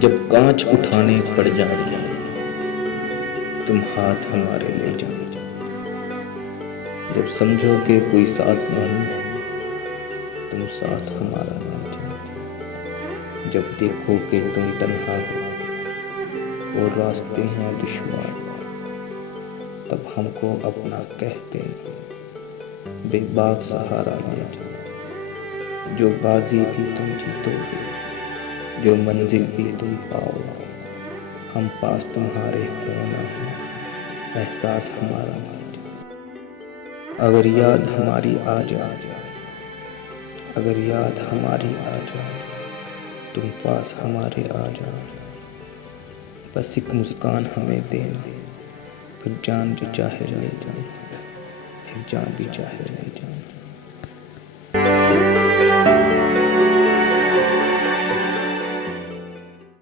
जब कांच उठाने पड़ जाए तुम हाथ हमारे ले जाओ। जब समझो कि कोई साथ नहीं तुम साथ हमारा ले जाओ। जब देखो कि तुम तन्हा हो और रास्ते हैं दुश्वार, तब हमको अपना कहते बेबाक सहारा ले जाओ। जो बाजी भी तुम जीतोगे, जो मंजिल भी तुम पाओगे, हम पास तुम्हारे होना हो, एहसास हमारा ले जाओ। अगर याद हमारी आ जाए, अगर याद हमारी आ जाए, तुम पास हमारे आ जाओ। बस एक मुस्कान हमें देना, फिर जान जो चाहे ले जाए, फिर जान भी चाहे ले जाए।